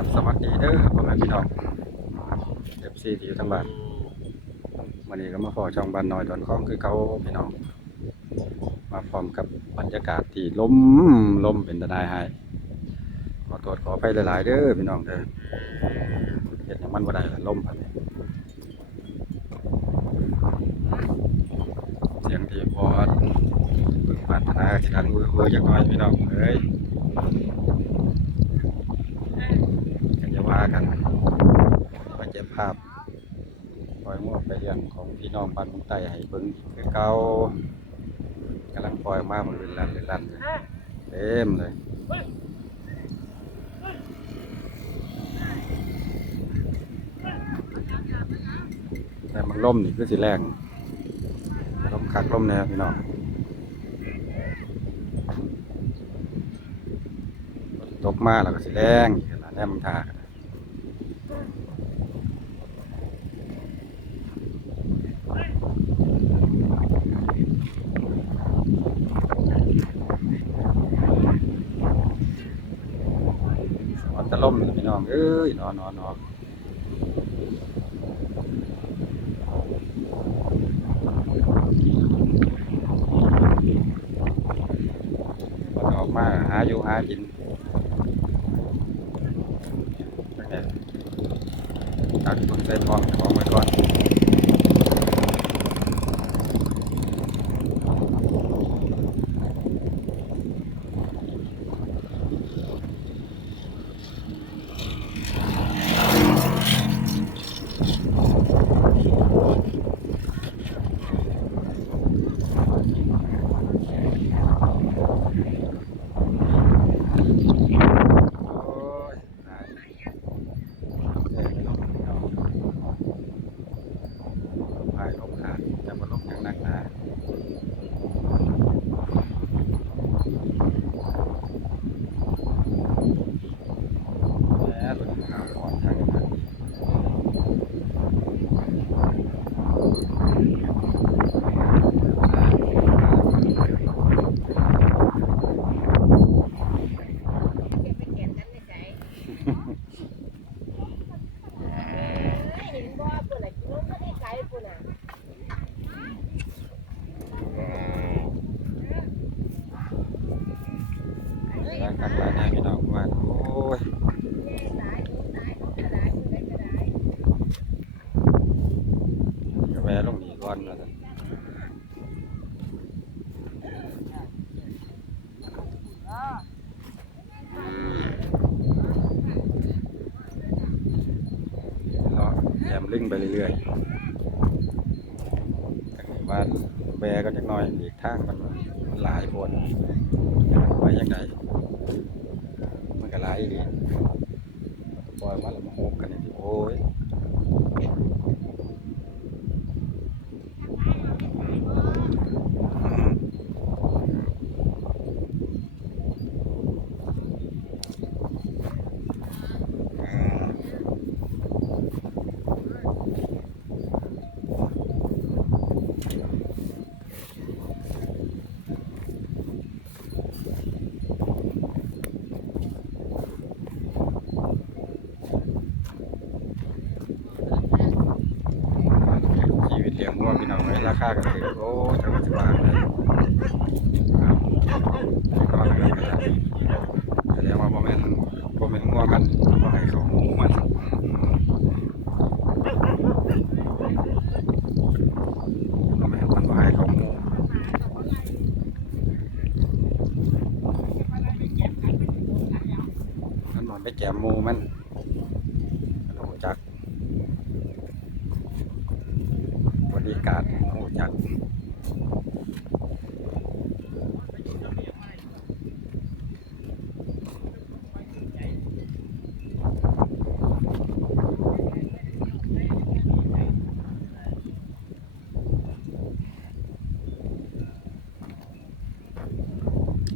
ครับสวัสดีเด้อพ่อแม่พี่น้องเอฟซีที่อยู่ทั้งบ้านวันนี้ก็มาพอช่องบ้านน้อยดอนคลองคือเขาพี่น้อง มาพร้อมกับบรรยากาศที่ลมลมเป็นตะไดให้ขอตรวจขอไปหลายๆเด้อพี่น้องเด้อเห็นอย่างมันบ่ได้ละลมพันเสียงที่บอดพึ่งปรารถนาสิดังเวอร์ๆจักหน่อยพี่น้องเอ้ย กันจะว่ากันไปเจ็บภาพปล่อยมั่วไปเรื่องของพี่น้องบ้านมุงไต้ให้เบิ่งคือเก่ากำลังปล่อยมามันเป็นลันเป็นลันอยๆเต็มเลยแต่มันล่มนี่คือสิแรงล่มคักล่มแน่พี่น้องตกมาแล้วก็สิแรงแล้วแน่มันทากัน มันจะ ล่มเลยพี่น้องเอ้ยนอนนอนนอนออกมาหาอยู่หากินตั้งแต่ตักคนใส่ทอมพร้อมไว้ก่อนโอ้ยหายแย่ไม่ลงพี่น้องพายลมขาดจะ มาลมอย่างนักนาแย่ตัวนี้ขาวอ่อนทางนั้น เก็บไปเขียนกันในใจเห็นบ่ปุ่นอะกินลงก็ได้ไกลปุ่นอะ กายแน่พี่น้องว่าโอ้ยตายตายเขากระไดปุ่นได้กระลงนี่ก่อนแล้วกันเลาะแยมลึงไปเรื่อยๆแต่ว่าแบก็จักหน่อยอีกทางมันหลายบนไปยังไง หลายอีดีปล่อยมาแล้วมาโฮกกันนี่โอ้ย ชีวิตเลี้ยงวัวพี่น้องเลย ราคาก็ถือโอ้จังหวัดสิบาทเลยครับก็อะไรกันก็ได้แสดงว่าโมเมนโมเมนงัวกันบ่ให้เขาหมูมันโมเมนมันบ่ให้เขาหูมันมันไปแกมหมูมันโอ้จัก บริการโอ้จัก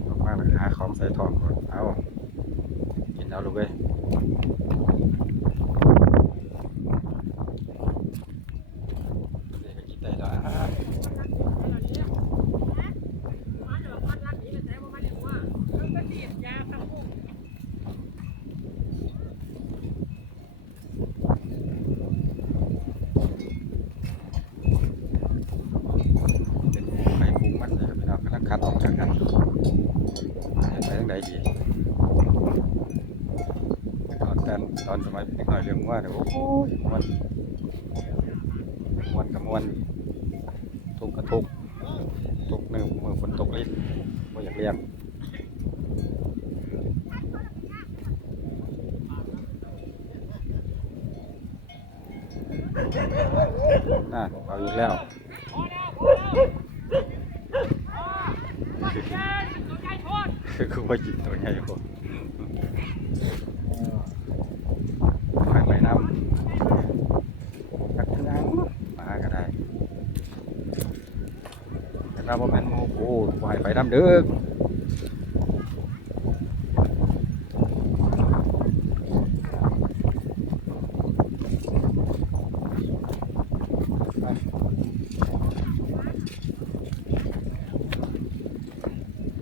ออกมาแล้วหาของ ใส่ทองก่อนเอากินเอาลูกเอ้ยนี่ก็กินได้แล้ว คัดออกจากกันไปทางใดดี ตอนกันตอนสมัยเป็นเด็กน้อยเรื่องว่าเนี่ยโอ้โหมวนมวนกับมวนทุกข์กับทุกข์ทุกข์หนึ่งมือฝนตกลิ้นไม่อยากเรียนน่ะเอาอีกแล้วคือคือว่าจิตตัวใหญ่พวกไปไปน้ำกัดยังมาก็ได้ แต่ถ้าว่าแม่นโอ้โหบ่ให้ไปน้ำเด้อ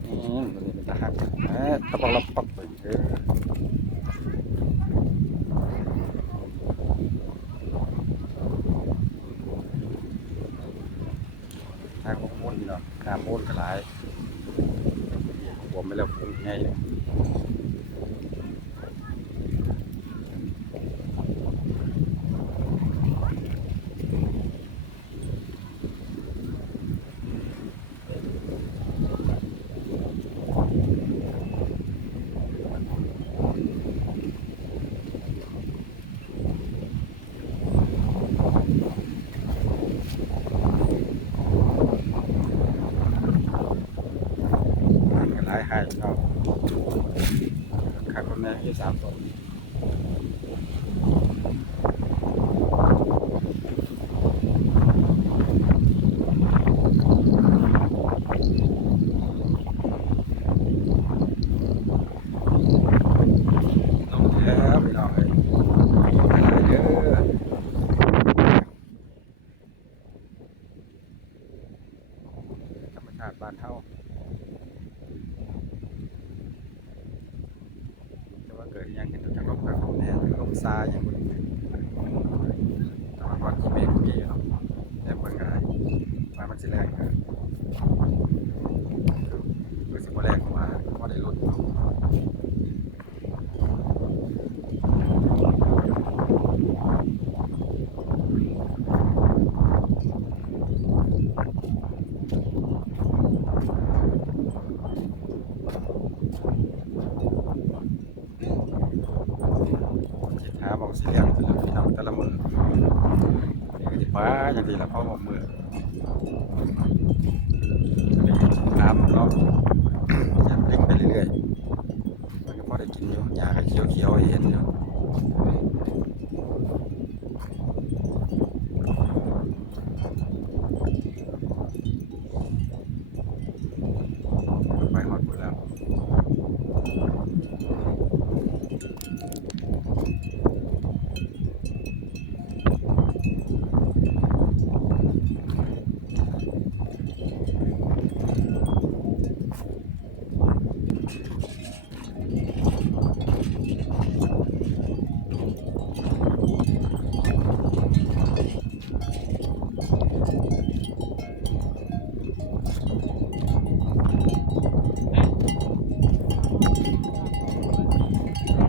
อืมตัวนี้เป็นตาหักแหมตะบอกลับปักไปเด้อทางของมุ่นพี่น้องน้ำมุ่นก็หลายผมไม่เลิกพุ่งไงเลยมัน ก็หลายให้พี่น้องข้างคนนี้อยู่สามตัวน้องแล้วพี่น้องเอ้ยหลายเด้อธรรมชาติบ้านเฮา แต่ว่าเกิดอิหยังเห็นจากลมจากลม แน่ลมซาอย่างบนแต่ว่าก่อนที่เมฆมีเนาะแต่เบิ่งอะไรว่ามันสิแรงก็คือสิบ่แรงเพราะว่าบ่ได้ลดสิหา บอกสิเลี้ยงแต่ละพี่น้องแต่ละมือนี่ก็สิป้าอย่างที่ละพ่อบอกมื้อน้ำเนาะยากเล่งไปเรื่อยๆมันก็พอได้กินอยู่หญ้าก็เขียวๆให้เห็นอยู่ไปหอดหมดแล้ว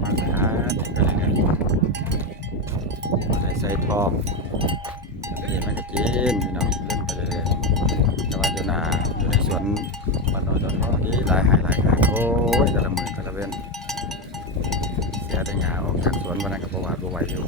มาหาเด็กกันเลยเนี่ยใส่ใส่ท องนี่มันก็กินพี่น้องเล่นไปเรื่อยๆแต่ว่าอยู่นาอยู่ในสวนบ้านน้อยตอนพ่อที่หลายหายหลายครั้งโอ้ยแต่ละมือแต่ละเว้นเสียแต่หงาออกจากสวนวันนั้นก็บหวาดบไหวอยู่